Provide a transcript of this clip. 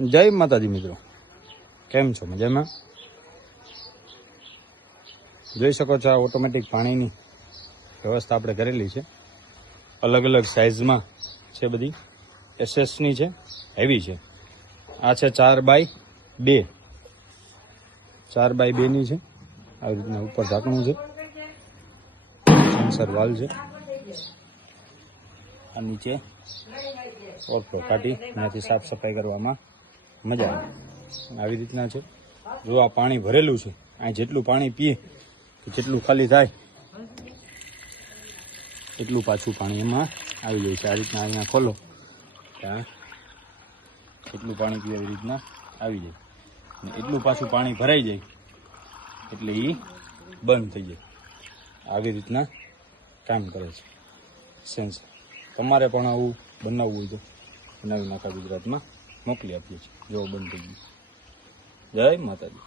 જય માતાજી મિત્રો, કેમ છો? મજામાં? જોઈ શકો છો આ ઓટોમેટિક પાણીની વ્યવસ્થા આપણે કરેલી છે. અલગ અલગ સાઇઝમાં છે, બધી એસએસની છે, હેવી છે. આ છે 4x2, 4x2ની છે. આવી રીતના ઉપર ઢાંકણું છે, સેન્સર વાલ છે. આ નીચે ઓરફો કાઢી એનાથી સાફ સફાઈ કરવામાં મજા આવે. આવી રીતના છે. જો આ પાણી ભરેલું છે, આ જેટલું પાણી પીએ કે જેટલું ખાલી થાય એટલું પાછું પાણી એમાં આવી જાય છે. આ રીતના અહીંયા ખોલો ત્યાં એટલું પાણી પીએ એવી રીતના આવી જાય, અને એટલું પાછું પાણી ભરાઈ જાય એટલે એ બંધ થઈ જાય. આવી રીતના કામ કરે છે સેન્સર. તમારે પણ આવું બનાવવું હોય તો બનાવી નાખા ગુજરાતમાં મોકલી આપીએ છીએ. જો બંધ થઈ ગયું. જય માતાજી.